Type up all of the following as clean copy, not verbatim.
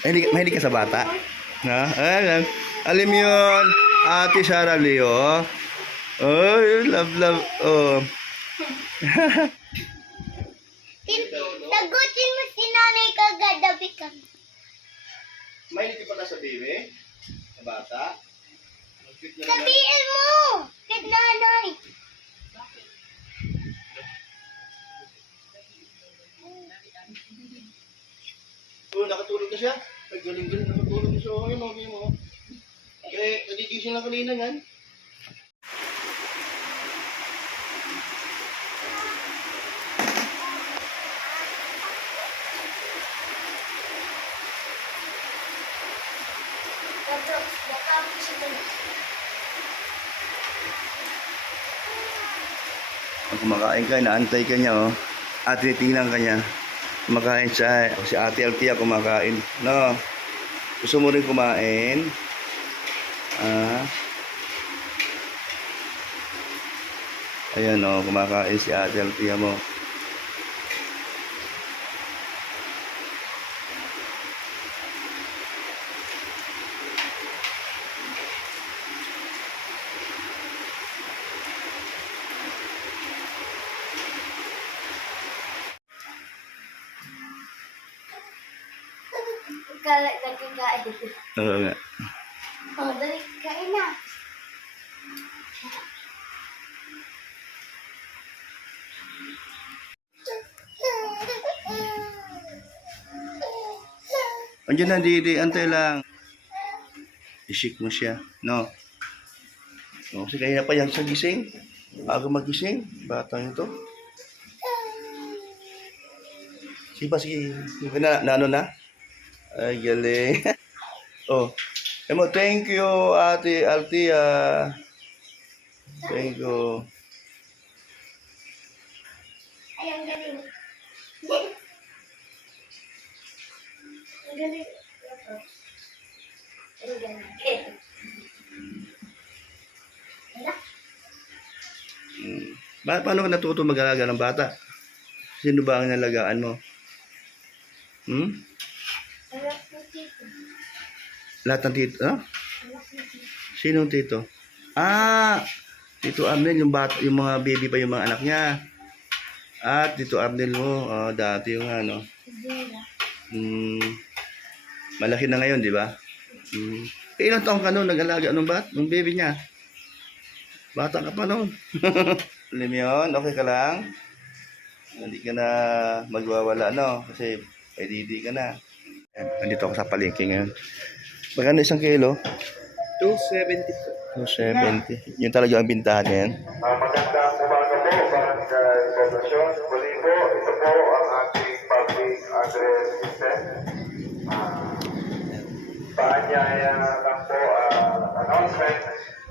Mahilig ka sa bata? Ha? Ayan. Alam mo yun, Ate Sarah Leo. Oh, love. Oh. Nagutin mo si nanay kagadabi ka. Mahilig ka pala sa baby? Sa bata? Sabihin mo! Kay nanay! Oh, nakatulog na siya. Ay, galing, nakatulog na siya. Oh, yun, okay mo. Eh, nadigising na kanina yan. Pag kumakain ka, naantay ka niya, oh. At tinitingnan ka niya. Kumakain siya. Si Ate Altia kumakain. No? Gusto mo rin kumain? Ah. Ayan, oh. Kumakain si Ate Altia mo. Nagkakain. Oo nga. Oh, dali, kain na. Andiyan na, Didi. Antay lang. Isik mo siya. No? No, kasi kaya pa yan sa gising. Aga magising. Bata nito. Sige pa, sige. Ano na? Ay, galing. Oh. Emo, thank you, Ate Altia. Thank you. Ay, ang galing. Ang galing. Ang galing. Paano ka natuto mag-alaga ng bata? Sino ba ang nalagaan mo? Hmm? Anak mo dito. Lahat ng tito? Ah? Anak mo dito. Sinong tito? Ah! Tito Arnel, yung mga baby pa yung mga anak niya. At Tito Arnel mo, dati yung ano. Zera. Malaki na ngayon, di ba? Ilang taong ka noon nag-alaga nung baby niya? Bata ka pa noon. Alam mo yun, okay ka lang? Hindi ka na magwawala, no? Kasi may didi ka na. Ayan, nandito ako sa palengke ngayon. Magkano isang kilo? 270 po. 270. Yun talaga ang bintahan ngayon. Magandang umaga po, Barangay Poblasyon. Muli po, ito po ang ating public address system. Paanyaya lang po announcement.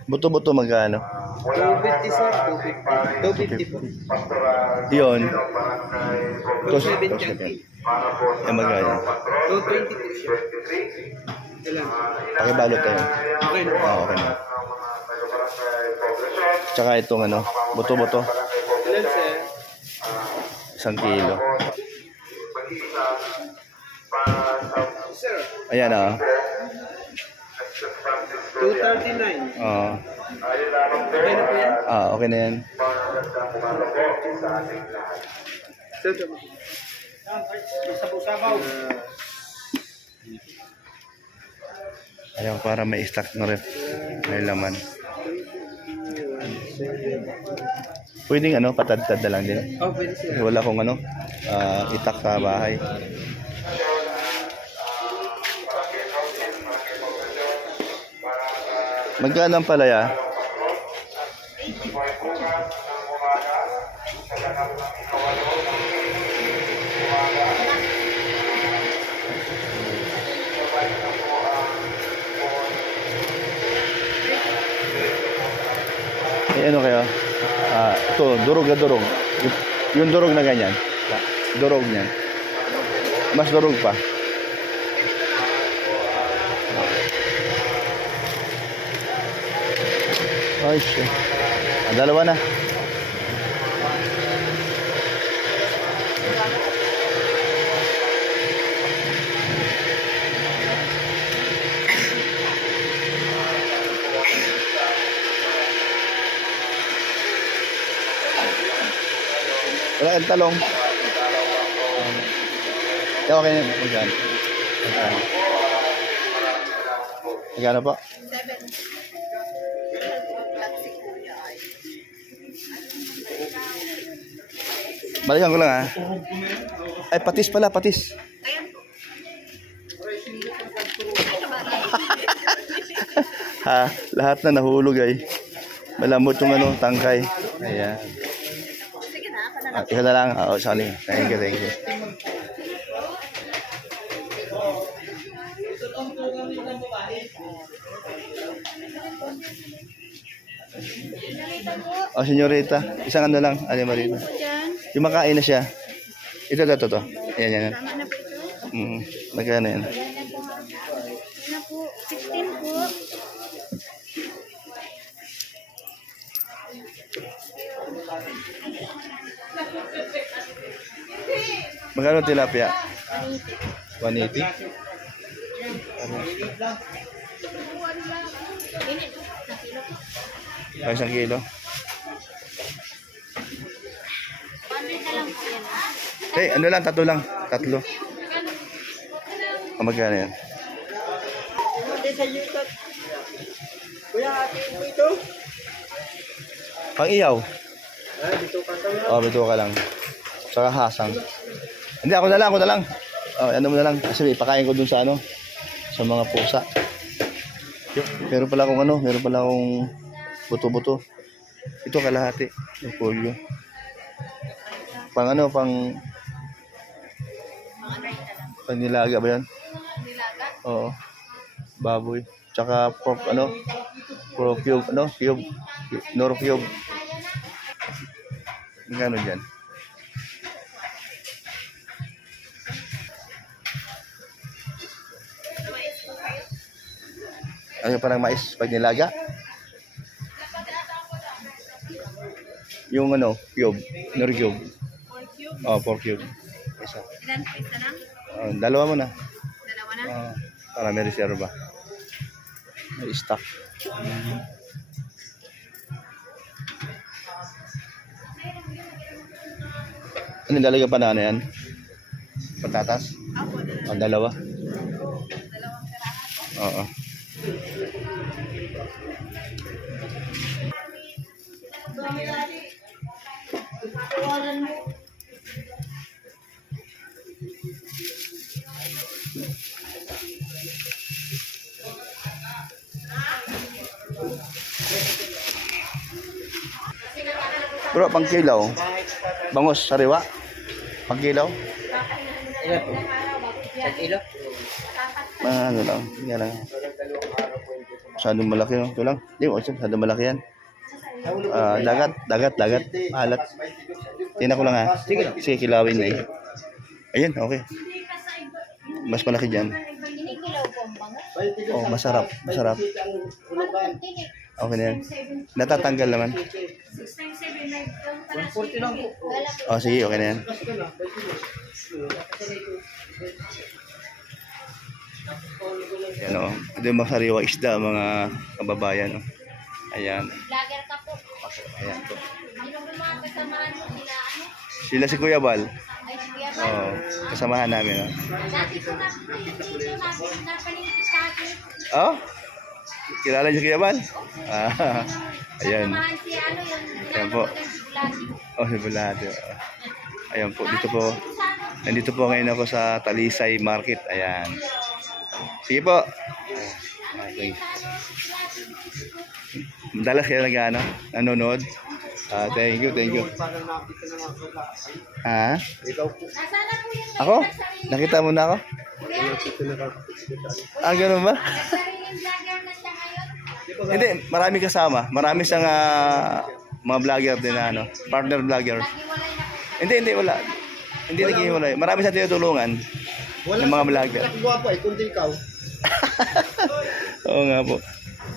Buto-buto magkano? 250 sir, 250 po. Pastoral Yun. Barangay Poblasyon. 270. Para po sa Yan magkano? 220 po siya. 23. Ilan? Pakibalot tayo. Okay na. Okay na. Ng mga taga-Barangay Poblasyon. Tsaka itong ano, buto-buto. Ilan sir? 1 kilo. Mag-iisa para sa Sir, Ayan ah. St. Francisco. 239. Oo. Ayun lamang po. Okay na po yan? Okay na yan. Magandang umaga po sa ating lahat. Sir, sabaw-sabaw. Ayaw para may stock na ref. May laman. Pwedeng ano, patad-tad na lang din. Oh, pwede sir. Kasi wala akong ano, itak sa bahay. Magkano ang palaya? Eh, ano kayo? Ito, durog na durog. Yung durog na ganyan. Durog niyan. Mas durog pa. Ay, siya. Dalawa na. Ang talong. Okay na. Magkano? Magkano? Magkano po? 7. Balikan ko lang ha. Ay, patis pala, patis. Ha, lahat na nahulog ay. Malambot yung ano, tangkay. Ayan. Isa na lang. Oo, sorry. Thank you, thank you. Oh, senyorita. Isang ano lang. Ano marino. Yung makain na siya. Ito. Ayan, yan. Magkano yan? Ano po? 16 po. Magkano tilapia? 180. Ay, 1 kilo. 100 na lang po yan. Hey, ano lang, tatlo lang. Tatlo. Magkano yan? Kuya, ate mo ito? Pang iyaw. Dito ka sa Oh, bito ka lang. Saka hasang. Hindi, ako na lang. Oh, ano mo na lang. Kasi ipakain ko dun sa ano, sa mga pusa. Meron pala akong buto-buto. Ito kalahati. Yung polio. Pang nilaga ba yan? Nilaga? Oo. Baboy. Tsaka pork, cube. Nor cube. Magkano dyan? Ano parang mais pag nilaga? Yung cube. Nor cube. 4 cube? Oh, pork cube. Isa. Ilan po isa lang? Dalawa mo na. Dalawa na? Para may reserva. May stock. Ano lalagyan pa na ano yan? Patatas? Ako, Ang dalawa? dalawang peraso. Oo. Bro, pang kilaw. Bangus, sariwa. Pang kilaw. Ilan po? Sa kilo? Ano lang. Yan lang. Masyadong malaki. No? Ito lang. Hindi mo, masyadong malaki yan. Dagat. Mahalat. Tingnan ko lang ha. Sige, kilawin na eh. Ayun, okay. Mas malaki dyan. Kinikilaw po ang bango. Oh, masarap. Okay na yan. Natatanggal naman. 6 times 7, may 140 lang po. wala po. Oh, sige, okay na yan. Yan o. Ito yung mga sariwa isda, mga kababayan. O. Ayan. Vlogger ka po. Ayan po. Sino ba mga kasamahan mo nila? Sila si Kuya Bal. Ay, Kuya Bal. Oh, kasamahan namin. O. Dati po nakita yung video natin na paningin sa akin. Oh? Kilala niyo Kuya Bal? Ayan. Kasamahan si ano yung Ayan po. Bulati. Oh, si Bulati. Ayan po. Dito po. Nandito po ngayon ako sa Talisay Market. Ayan. Sige po. Okay. Madalas kayo nanonood. Thank you. Parang nakita na nga po. Ha? Ikaw po. Nasana po yung Ako? Nakita mo na ako? Nakita na Ganun ba? sariling vlogger na siya ngayon. Hindi, marami kasama. Marami siyang mga vlogger din na partner vlogger. Naghiwalay na po. Hindi, wala. Hindi naghihiwalay. Marami siyang tinutulungan ng mga vlogger. Nakagawa po eh, kundi ikaw. Oo nga po.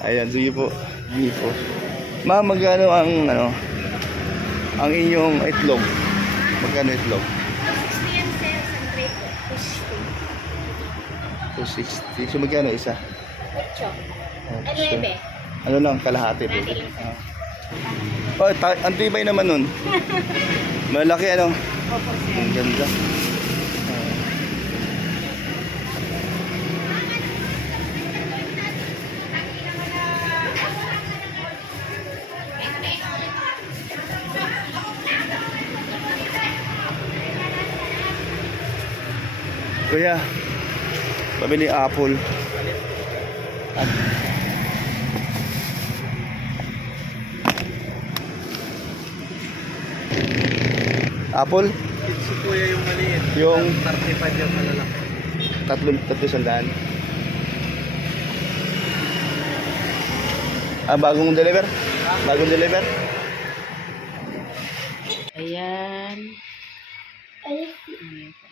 Ayan, sige po. Sige po. Ma'am, magkano ang inyong itlog? Magkano itlog? 260 yan sir, sa tray ko. 260. So magkano isa? 8. Oh, Ano so, ebe? ano lang, kalahati. Kalahati lang. Oh, ang tibay naman nun. Malaki ano? Ang ganda. Kuya, pabili apple. Apple? Si Kuya yung maliit. Yung 35 yung malalaki. tatlo sandaan. Bagong deliver? Bagong deliver? Ayan.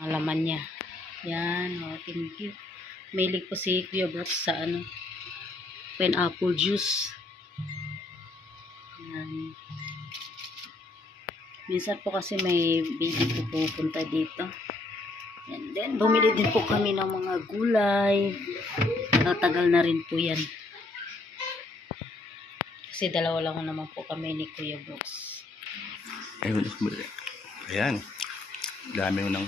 Ang laman niya. Yan. Oh, thank you. Mahilig po si Kuya Brooks sa ano. Pineapple juice. Yan. Minsan po kasi may baby po pupunta dito. And then, bumili din po kami ng mga gulay. Tagal na rin po yan. Kasi dalawa lang naman po kami ni Kuya Brooks. Ayun. Ayan. Dami mo ng...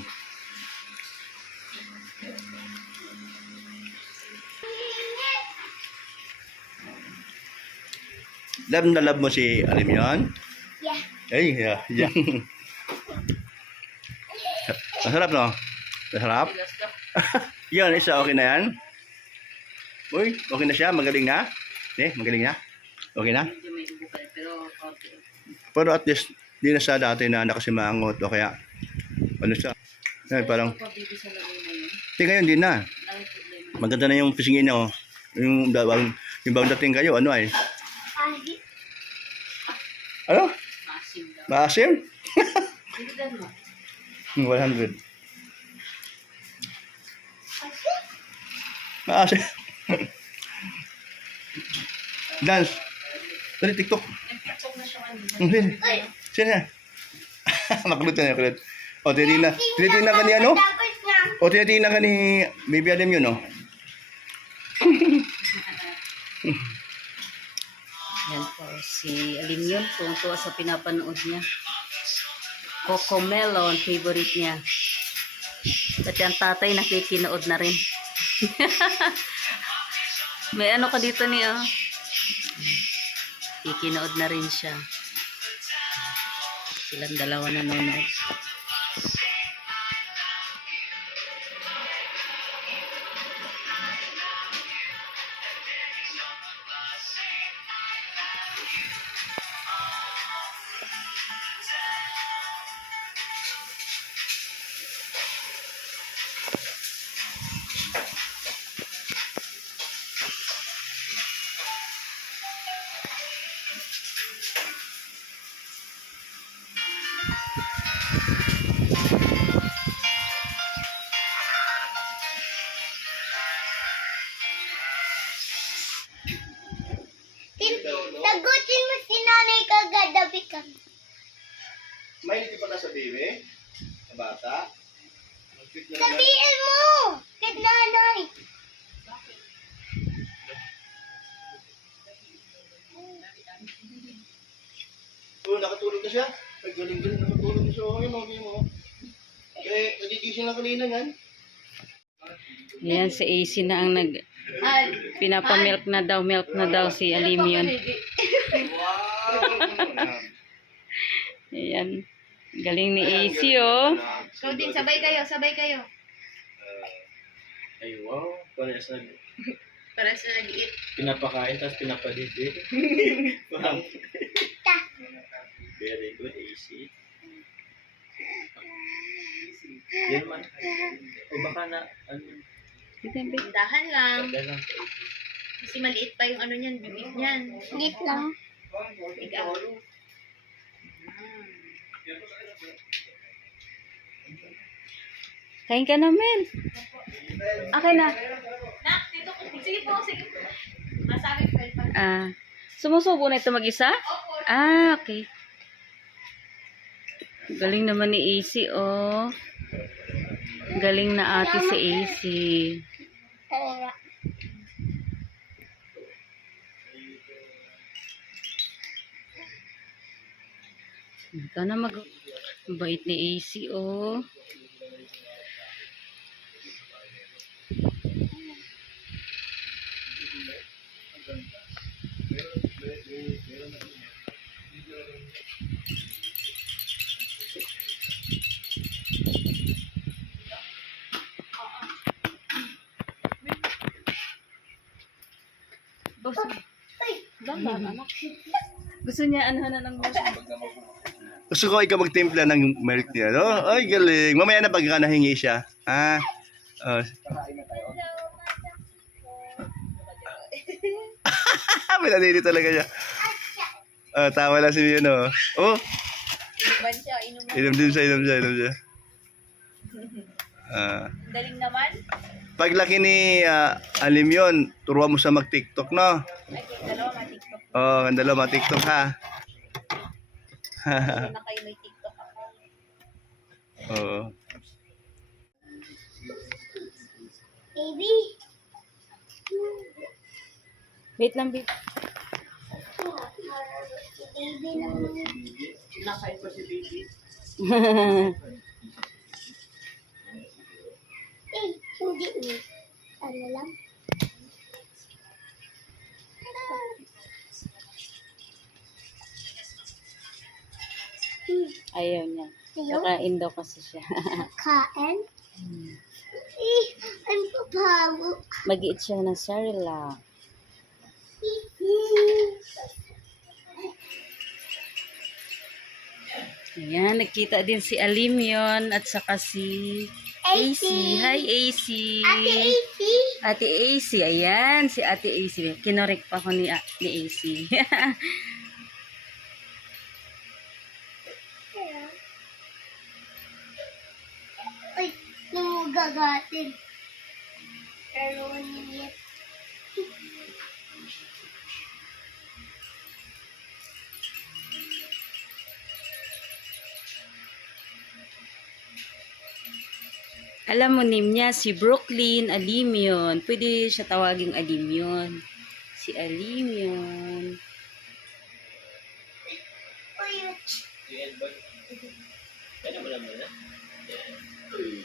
Love na love mo si Alim yun? Yeah. Ay, yeah. Yeah. Masarap, no? Masarap? Yan, isa. Okay na yan? Uy, okay na siya? Magaling na? Magaling na? Okay na? Medyo may ubo pa rin, pero okay. Pero at least, di na siya dati na nakasimangot o kaya, ano siya? Ay, parang, Pabibi sa lagay na yun. ngayon din na. Dahil problema. Maganda na yung pisingin niya, oh. Yung bagong dating kayo, ano ay? Ano? Maasim daw. Maasim? Biligan mo. 100. Maasim. Dance. Dali, TikTok. Nagpatok na siya kanina. Sino na? Makulit na, makulit. O, tinitingnan ka ni ano? O, tinitingnan ka ni Baby Adam yun, oh. Yan po, si Alin yun. Tuwang-tuwa sa pinapanood niya. Coco Melon, favorite niya. At yung tatay nakikinood na rin. May ano ka dito niya. Kikinood na rin siya. Silang dalawa nanonood. Nagutin mo si nanay kagadabi ka. May hindi pa na sa baby? Sa bata? Sabihin mo! Kay nanay! Oo, nakatulog na siya. Ay, galing-galing. Nakatulog na siya. Okay mo. Eh, nagigising lang kanina yan. Yan, si AC na ang pinapamilk na daw si Alimion. Ayan. Galing ni AC, oh. Ikaw din, sabay kayo. Ay, wow. Parehas na. Para sa nag-iit. Pinapakain, tapos pinapadidid. Very good, AC. Yan man. O baka na, ano, Dahan lang. ganda lang. Kasi maliit pa yung ano niyan, bibig niyan. Maliit lang. Kain ka namin. Akin na. Sige po. Masabi ko pa. Sumusubo na ito mag-isa? Okay. Galing naman ni AC, oh. Galing na ate si AC. Ikaw na Ang bait ni AC, oh. Gusto niya ano na ng gusto. Gusto ko ikaw magtimpla ng milk niya, no? Ay, galing. Mamaya na pagka nahingi siya. Ha? Oh. Pinanili talaga siya. Tawa lang si Mio, no? Oh, Inuman siya, inuman. inom din siya, inom siya, inom siya. Daling naman. Paglaki ni Alim yun, turuan mo sa mag-TikTok, no? Ay, kaya dalawa ma-tiktok. Oh, ang dalawa mag-TikTok, ha? Na kayo may tiktok ako. Oo. Baby. Wait lang, babe. Baby lang. Nakain pa si baby. Hindi. Ano lang? Ayaw niya. Kakain daw kasi siya. Kain? Ang papago. Mag-eat siya ng Cerelac. Ayan, nakita din si Alim yun at saka si AC. Hi, AC. Ate Iti. Ate AC. Ayan, si Ate AC. Kinorek pa ko ni AC. Uy, namugagatin. Pero niya. Alam mo, name niya, si Brooklyn Alim yun. Pwede siya tawaging Alim yun. Si Alim yun. Uy, Yan ba? Kaya mo lang muna. uy.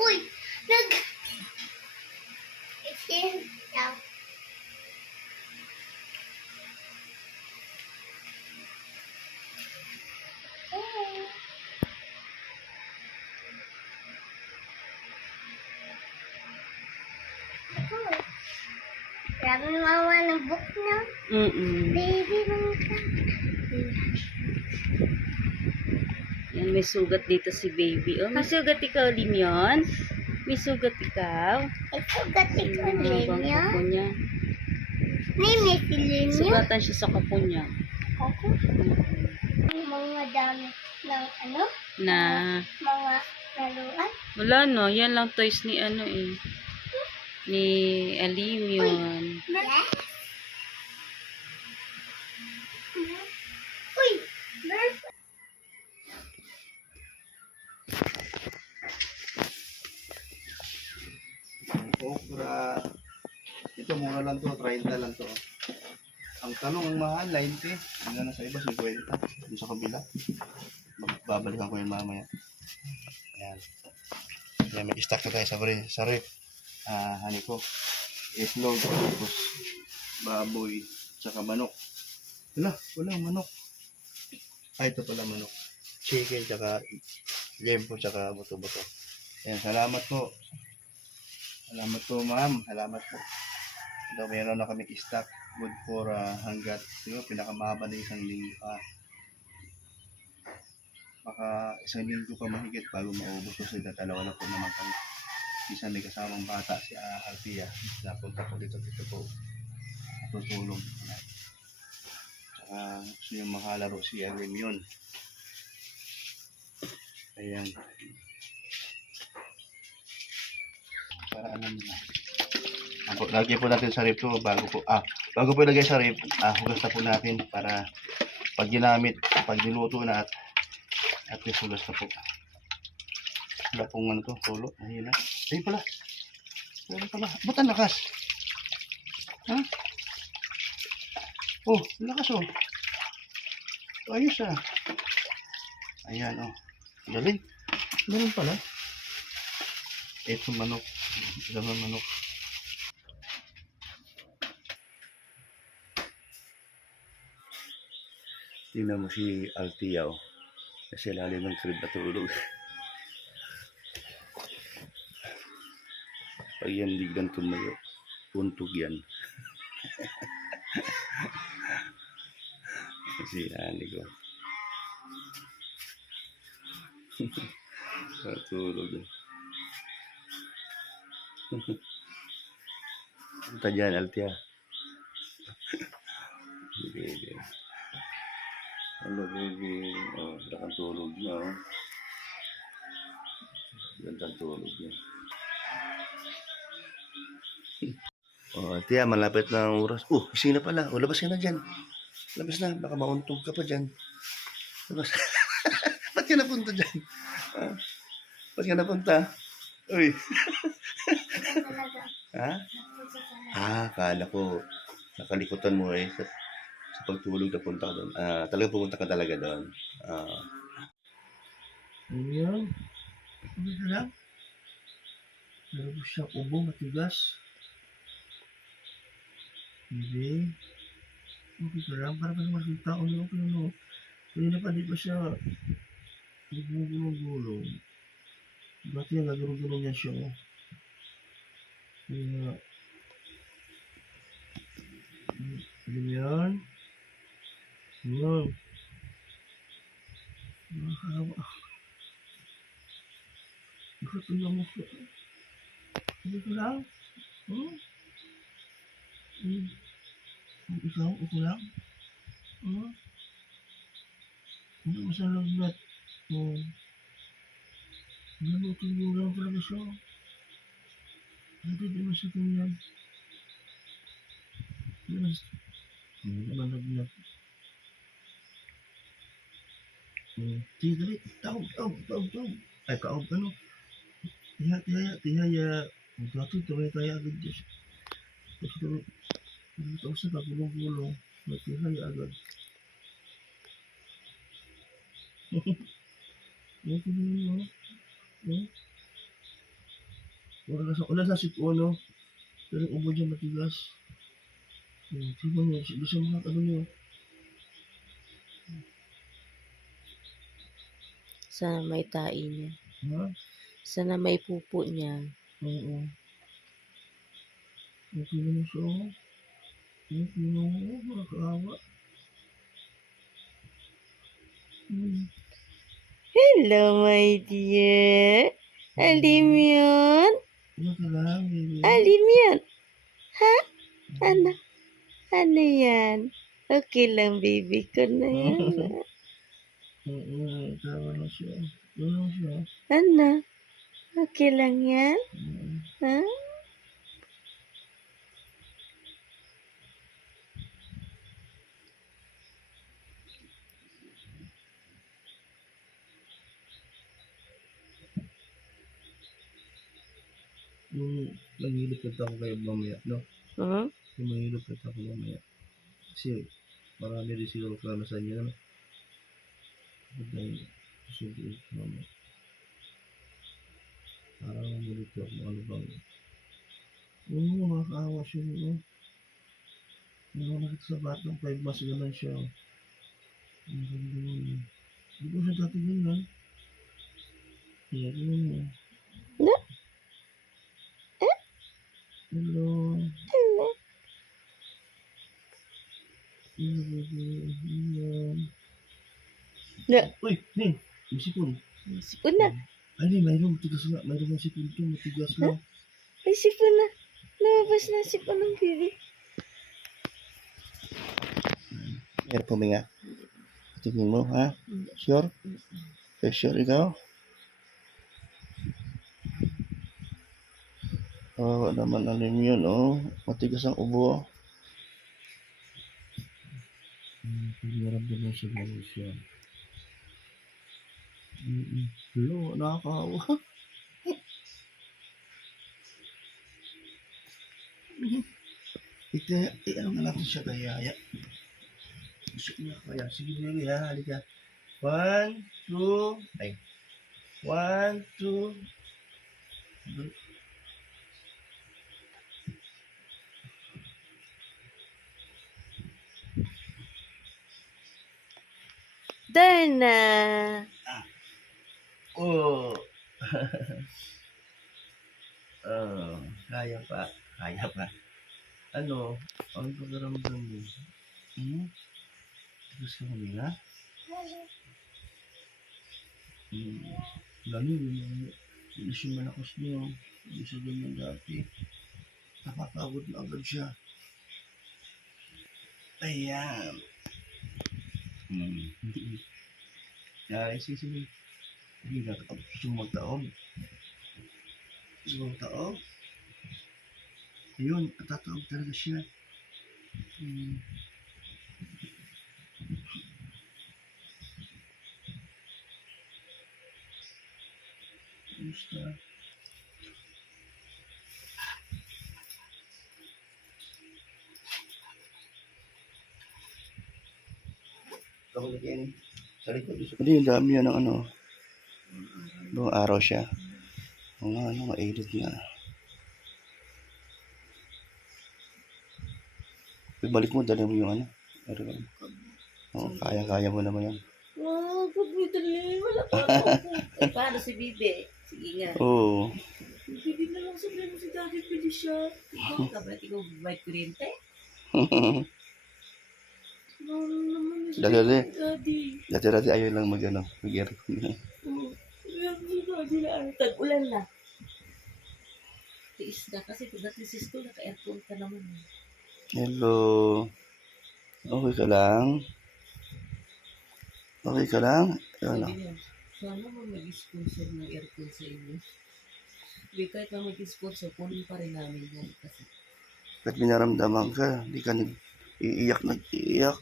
Uy, nag... Grabe mama ng book na. Baby, mga ka. Yan, may sugat dito si baby. Oh, may sugat ikaw, Alim yun? May sugat ikaw? Ay, sugat ikaw, Ang habang Linya. kuko niya. May Linya. Sugatan siya sa kuko niya. Ako. Mga dami ng ano? Na, Mga laruan. wala no, yan lang toys ni ano eh. Ni Alim yun. Uy! Nerf! Okra. Ito mura lang to, 30 lang to. Ang talong ang mahal, 90. Hanggang na sa iba, 50. Yung sa kabila. Babalikan ko yung mamaya. Ayan. Ayan, may stock na tayo sa ref. Hani ko. Itlog, tapos baboy, tsaka manok. Walang manok. Ito pala manok. Chicken, tsaka lempo, tsaka buto-buto. Ayan, salamat po. Salamat po, ma'am. Salamat po. Ito, meron na kami stock. Good for hanggat, siguro, pinakamahaba na isang linggo pa. Baka isang linggo pa mahigit bago maubos ko sila. Dalawa na po naman kami. Isa may kasamang bata, si Arpia. Napunta po dito po. Tutulong. Tsaka gusto yung makalaro si Alim yun. Ayan. Para alam nila. Lagyan po natin sa ref to bago po ilagay sa ref, hugas na po natin para pag ginamit, pag niluto na at least hugas na po. Wala pong ano to, tulo. Ayun na. Ayun pala. Ayun pala. Ba't ang lakas? Ha? Oh, lakas oh. Ayos ah. Ayan oh. Galing. Galing pala. Ito manok. Laman manok. Tingnan mo si Altiao. Kasi lalim ng crib na tulog. Pag yan biglang tumayo, puntog yan. Kasi ani ko. Tulog yan. Punta dyan, Altia. Baby. Hello, baby. Oh, lakang tulog na, oh. Gandang tulog niya. Oh, Altia, malapit na ang oras. Oh, gising na pala. Oh, labas ka na dyan. Labas na. Baka mauntog ka pa dyan. Labas. Ba't ka napunta dyan? Ah? Ba't ka napunta? Uy. Talaga. Ha? Napunta talaga. Kala ko. Nakalikutan mo eh. Sa pagtulog na punta ka doon. Talagang pumunta ka talaga doon. Ayan. Ano ka lang? Meron siya ubo, matigas. Hindi. Okay ka lang. Para pa naman yung tao niyo. Kaya na pa di pa siya gulong-gulong. Dati yung gagulong-gulong niya siya. Kaya alam yan. Yan. Nakakawa. Gusto na mo siya. Hindi ko lang. Ikaw, ako lang. Hindi mo sa lagnat. Nalutuyo lang talaga siya. Hindi mo sa kanyan. Hindi naman lagnat. Sige, dali. Taog. Ay, kaog ano. Tihaya. Magkatid, taway agad Diyos. Kasi taway, ito sa kagulong-gulong. Tihaya agad. Ito naman, wala sa sip-ono. Pero yung ubo dyan matigas. Tingnan mo, gusto mga ano nyo. Sana may tae niya. Ha? Sana may pupo niya. Oo. Tingnan mo siya. Tingnan mo, makakaawa. Hello, my dear. Alim yun? Ano ka lang, baby? Alim yun? Ha? Ano? Ano yan? Okay lang, baby ko na yan. Oo, tawa na siya. Ano siya? Ano? Okay lang yan? Ha? Yung manghilip ako kayo mamaya, no? Huh? Yung manghilip ako mamaya. Kasi marami rin siguro karanasan niya, no? Dahil susunod mamaya. Parang manghilip ako ano bang. Oo, makakaawa siya, no? Ano nakita sa batang 5 months naman siya. Ang ganda mo. Hindi ko siya dati ganyan. Kaya ganyan mo. No? Hello. Hello. Hello. No. Uy, Ning, may sipon. Sipon na. Ay, Ning, mayroong matigas nga. Mayroong sipon ito, matigas na. Ay, sipon na. Lumabas na sipon ng baby. Meron po nga. Tingin mo, ha? Sure? Sure ikaw? Naman alim yun, oh. Matigas ang ubo. Pagmirap din mo sa buhay siya. Hello, nakakaawa. Ano nga natin siya kaya? Gusto niya kaya. Sige, baby, ha? Halika. 1, 2, ay. 1, 2. Darna! Oh. Oh, kaya pa. Kaya pa. Ano? Ang pagkaramdam mo? Gusto mo nila? Lalo hindi siya malakas niyo. Hindi siya ganyan dati. Napapagod na agad siya. Ayan. Ay, sige. Hindi na gusto mo magtaob. Gusto mo magtaob? Ayun, tataob talaga siya. Gusto. Kapagin sa likod. Hindi, yung dami yan ng ano. Buong araw siya. Maedit na. Ibalik mo, dali mo yung ano. Oo, kaya mo naman yan. Wow, pagmidali. Wala pa ako. Paano si Bibi? Sige nga. Oo. Bibi na lang sabihin mo si Daddy Felicia. Ikaw ka ba? Ikaw may kuryente? No, naman si Dali. Daddy. Dati ayaw lang mag-aircon. Oo. Sabihin mo si Daddy na ano, tag-ulan na. Tiis na kasi pagdating sa school, naka-aircon ka naman. Hello. Okay ka lang? Okay ka lang? Ano? Sabi niya, sana mo mag-sponsor ng aircon sa inyo. Hindi kahit na mag-sponsor, kunin pa rin namin yan. Kasi Ba't minaramdaman ka? Hindi ka nag-iiyak.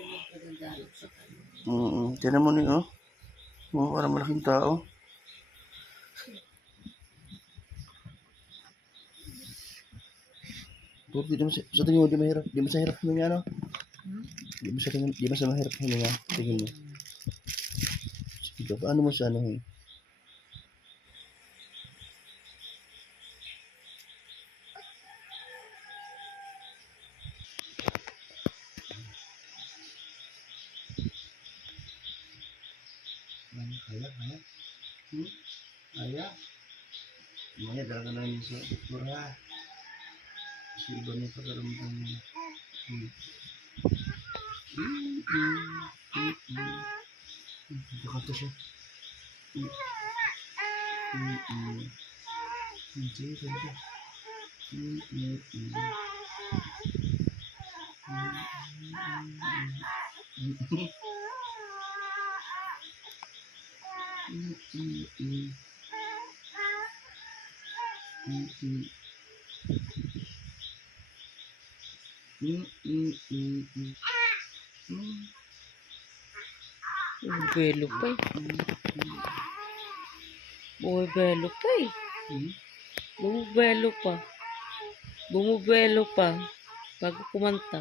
yun ang kagandahan sa kanya. Tinan mo niyo. Parang malaking tao. Pero sa tingin mo, di mo sa hirap huminga, no? Di mo sa mahirap huminga. Tingin mo. Sige, paano mo siya, ano, eh? Kaya? Kaya? Mamaya, dalaga na yun sa doktor, ha? Kasi iba niya pagkaramdam mo. Kakanta siya. Sige, kanta. Bumibelo pa eh. Bumibelo pa eh. Bumibelo pa. Bago kumanta.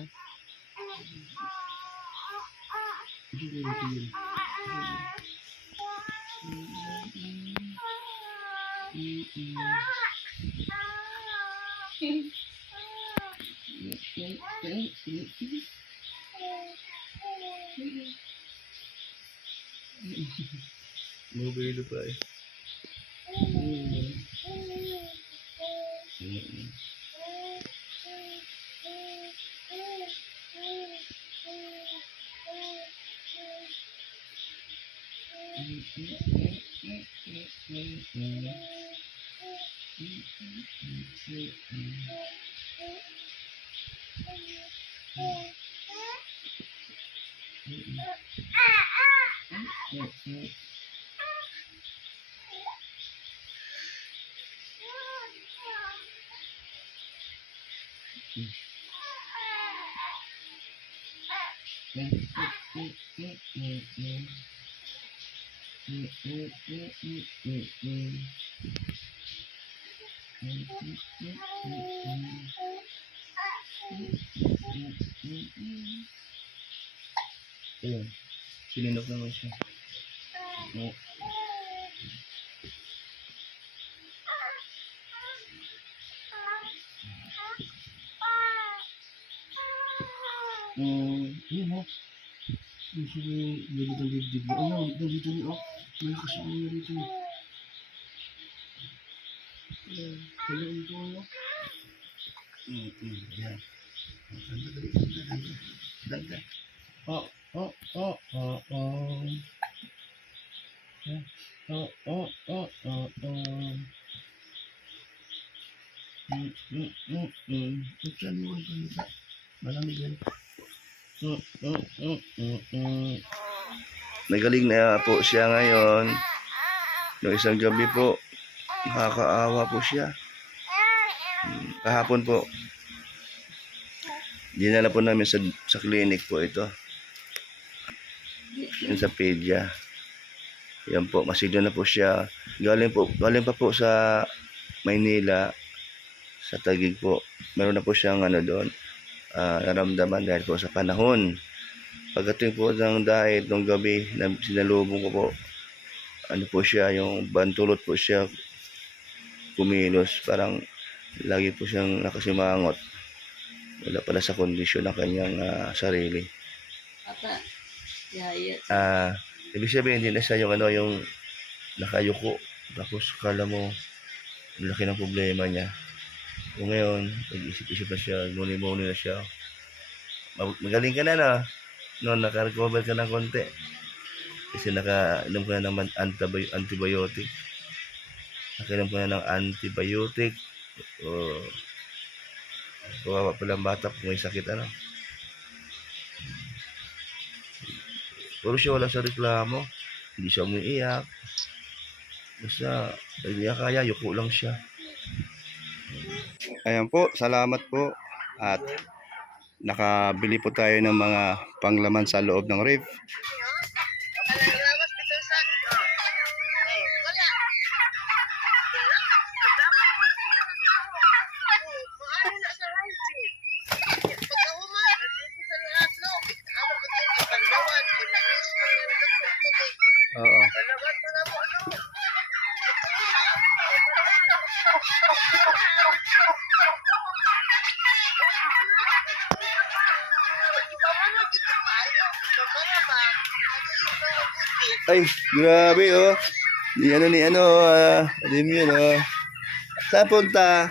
Mobile pa eh. Ayun. Sininok naman siya. Oh. Yun o. Yung sabi, galit ang dibdib mo. Ano, dito rin oh. Malakas yung ano rito. Hello, ito ano. Yan. Ganda, ganda. Ganda. Oh. Ito mo ang kanita. Malamig yan. Nagaling na po siya ngayon. Noong isang gabi po, nakakaawa po siya. Kahapon po, dinala po namin sa clinic po ito. Yan sa pedya. Yan po, masigla na po siya. Galing pa po sa Maynila, sa Taguig po. Meron na po siyang ano doon, naramdaman dahil po sa panahon. Pagdating po ng diet nung gabi na sinalubong ko po, ano po siya, yung bantulot po siya kumilos, parang lagi po siyang nakasimangot. Wala pala sa kondisyon ng kanyang sarili. Ata, yaya. Ibig sabihin, hindi na siya yung ano, yung nakayuko. Tapos kala mo, laki ng problema niya. Kung ngayon, nag-isip-isip na siya, muni-muni na siya. Magaling ka na, no? No, naka-recover ka ng konti. Kasi naka-inom ka na ng antibiotic. Naka-inom ka na ng antibiotic. Kawawa palang bata kung may sakit, ano? Pero siya wala sa reklamo. Hindi siya umiiyak. Basta, hindi niya kaya, yuko lang siya. Ayan po, salamat po. At nakabili po tayo ng mga panglaman sa loob ng ref. Oo. Ay, grabe oh. Ni ano, alam yun oh. Saan punta?